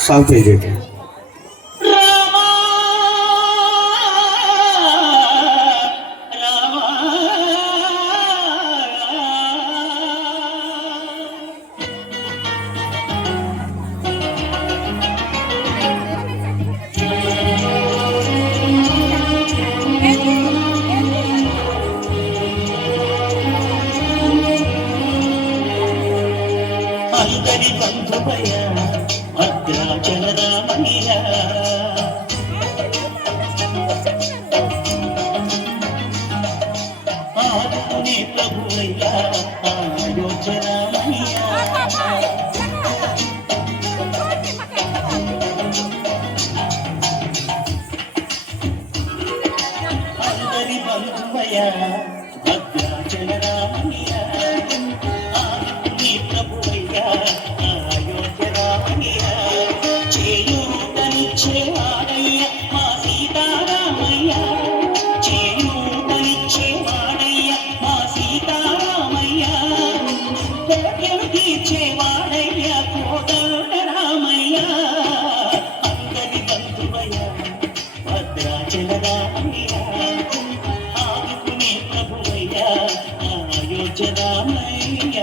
Song play చేయండి. అందరి బంధువయ్య భద్రాచల రామయ్య ఆదుకునే ప్రభువయ్య అయోధ్య రామయ్య అందరి బంధువయ్య భద్రాచల రామయ్య చేయూతనిచ్చేవాడయ్య మా సీతారామయ్య చేయూతనిచ్చేవాడయ్య మా సీతారామయ్య కోర్కెలు తీర్చేవాడయ్య కోదండ రామయ్య అందరి బంధువయ్య భద్రాచల రామయ్య ఆదుకునే ప్రభువయ్య అయోధ్య రామయ్య.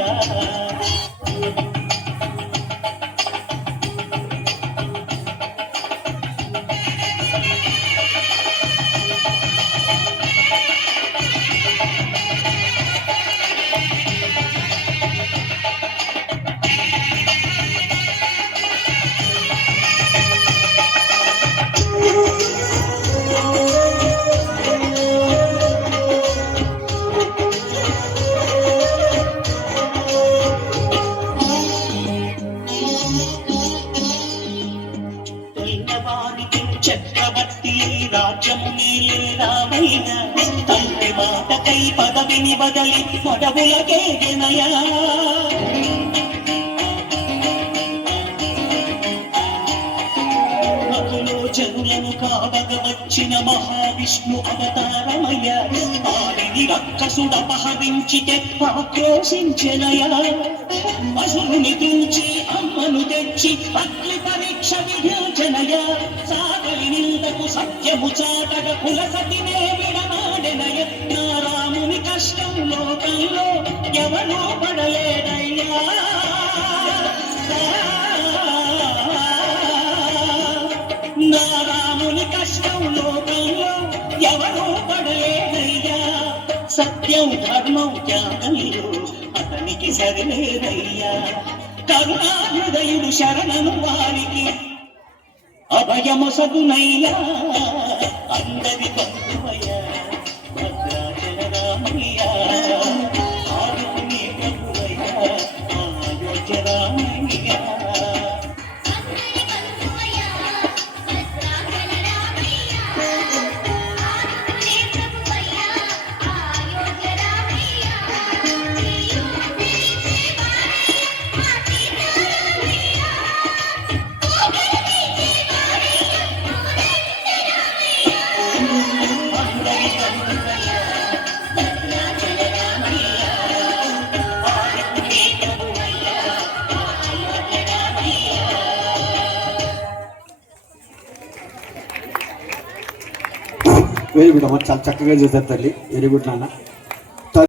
చక్రవర్తి రాజ్యము నీలే రామయ్య తండ్రి మాటకై పదవిని బదలి మొదవులకేగినయా మధులో జనులను కావగ వచ్చిన మహావిష్ణు అవతారమయ్య వారిని రక్కసుడపహరించితే ఆక్రోశించెనయా పశువుని దూచి అమ్మను తెచ్చి అగ్ని పరీక్ష విధించెనయా సాగలి నిందకు సత్యము చాటగ కులసతినే విడనాడెనయ నా రాముని కష్టం లోకంలో ఎవరో పడలేదయ్యా నా రాముని కష్టం లోకంలో ఎవరో పడలేదయ్యా సత్యం ధర్మం త్యాగంలో అతనికి సరిలేదయ్యా కరుణాహృదయుడు శరణను వారికి అభయమొసగునయ్యా అందరి బంధువయ్య భద్రాచల రామయ్య ఆదుకునే ప్రభువయ్య అయోధ్య రామయ్య. వెరీ గుడ్ అమ్మ, చాలా చక్కగా చూసారు తల్లి. వెరీ గుడ్ నాన్న.